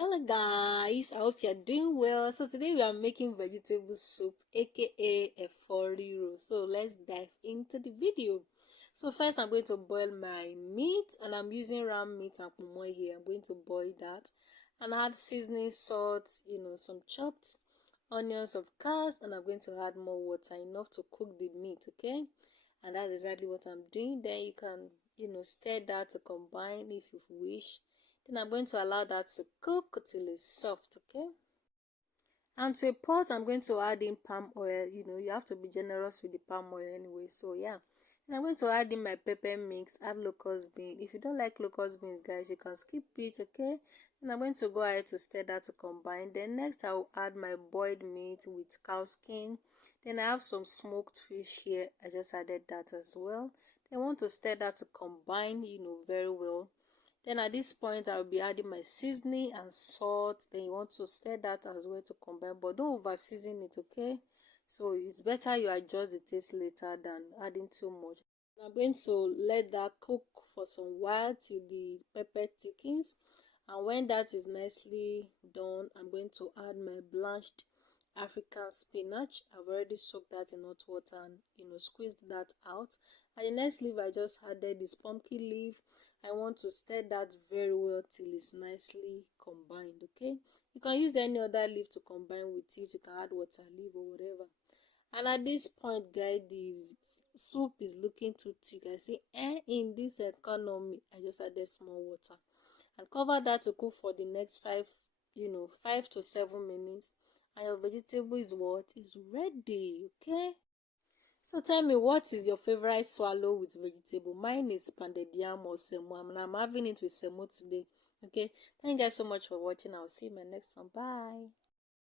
Hello guys, I hope you're doing well. So today we are making vegetable soup, aka a Riro. So let's dive into the video. So first I'm going to boil my meat, and I'm using ram meat and kumo here. I'm going to boil that and add seasoning, salt, some chopped onions of course, and I'm going to add more water, enough to cook the meat, okay? And that's exactly what I'm doing. Then you can, stir that to combine if you wish. Then I'm going to allow that to cook till it's soft, okay? And to a pot, I'm going to add in palm oil. You have to be generous with the palm oil anyway. So yeah. And I'm going to add in my pepper mix, add locust bean. If you don't like locust beans, guys, you can skip it, okay? And I'm going to go ahead to stir that to combine. Then next, I will add my boiled meat with cow skin. Then I have some smoked fish here. I just added that as well. Then I want to stir that to combine, very well. Then at this point, I'll be adding my seasoning and salt. Then you want to stir that as well to combine, but don't over season it, okay? So it's better you adjust the taste later than adding too much. I'm going to let that cook for some while till the pepper thickens. And when that is nicely done, I'm going to add my blanched African spinach. I've already soaked that in hot water and squeezed that out. And the next leaf I just added is pumpkin leaf. I want to stir that very well till it's nicely combined, okay? You can use any other leaf to combine with it. You can add water leaf or whatever. And at this point, guys, the soup is looking too thick. I say, in this economy, I just added small water and cover that to cook for the next 5 to 7 minutes, and your vegetable is what is ready, okay? So tell me, what is your favorite swallow with vegetable? Mine is pounded yam or semo, and I'm having it with semo today, okay? Thank you guys so much for watching. I'll see you in my next one. Bye.